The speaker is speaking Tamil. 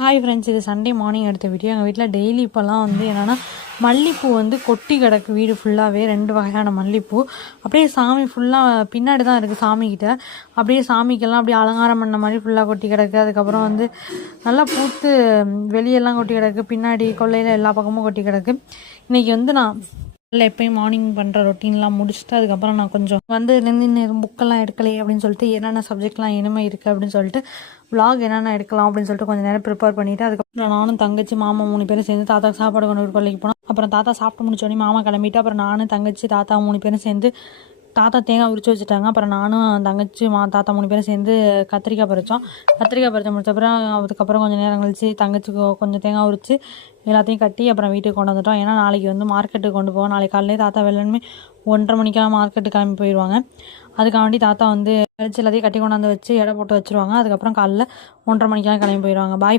ஹாய் ஃப்ரெண்ட்ஸ், இது சண்டே மார்னிங் எடுத்த வீடியோ. எங்கள் வீட்டில் டெய்லி இப்போல்லாம் என்னென்னா மல்லிகைப்பூ கொட்டி கிடக்கு வீடு ஃபுல்லாகவே. 2 வகையான மல்லிகைப்பூ அப்படியே சாமி ஃபுல்லாக பின்னாடி தான் இருக்குது சாமிக்கிட்ட. அப்படியே சாமிக்கெல்லாம் அப்படியே அலங்காரம் பண்ண மாதிரி ஃபுல்லாக கொட்டி கிடக்கு. அதுக்கப்புறம் நல்லா பூத்து வெளியெல்லாம் கொட்டி கிடக்கு, பின்னாடி கொல்லையில் எல்லா பக்கமும் கொட்டி கிடக்கு. இன்றைக்கி நான் இல்லை எப்போயும் மார்னிங் பண்ணுற ரொட்டீன்லாம் முடிச்சுட்டு அதுக்கப்புறம் நான் கொஞ்சம் நின்று புக்கெல்லாம் எடுக்கலையே அப்படின்னு சொல்லிட்டு என்னென்ன சப்ஜெக்ட்லாம் இனிமேல் இருக்குது அப்படின்னு சொல்லிட்டு விலாக் என்னென்ன எடுக்கலாம் அப்படின்னு சொல்லிட்டு கொஞ்சம் நேரம் ப்ரிப்பேர் பண்ணிவிட்டு அதுக்கப்புறம் நானும் தங்கச்சி மாமா 3 பேரும் சேர்ந்து தாத்தாக்கு சாப்பாடு கொண்டு கொல்லைக்கு போனோம். அப்புறம் தாத்தா சாப்பிட்டு முடிச்சோடனே மாமா கிளம்பிட்டு அப்புறம் நானும் தங்கச்சி தாத்தா 3 பேரும் சேர்ந்து தாத்தா தேங்காய் உரிச்சு வச்சுட்டாங்க. அப்புறம் நானும் தங்கச்சி தாத்தா 3 பேரும் சேர்ந்து கத்திரிக்காய் பறித்தோம். கத்திரிக்காய் பறித்த முடிச்சப்பறம் அதுக்கப்புறம் கொஞ்சம் நேரம் கழிச்சு தங்கச்சிக்கு கொஞ்சம் தேங்காய் உரிச்சு எல்லாத்தையும் கட்டி அப்புறம் வீட்டுக்கு கொண்டு வந்துட்டோம். ஏன்னா நாளைக்கு மார்க்கெட்டுக்கு கொண்டு போவோம். நாளைக்கு காலையிலே தாத்தா வெள்ளனுமே 1:30 மணிக்கெல்லாம் மார்க்கெட்டுக்கு கிளம்பி போயிடுவாங்க. அதுக்காண்டி தாத்தா கழிச்சு எல்லாத்தையும் கட்டி கொண்டாந்து வச்சு எடை போட்டு வச்சுருவாங்க. அதுக்கப்புறம் காலைல 1:30 மணிக்கெல்லாம் கிளம்பி போயிடுவாங்க. பாய்.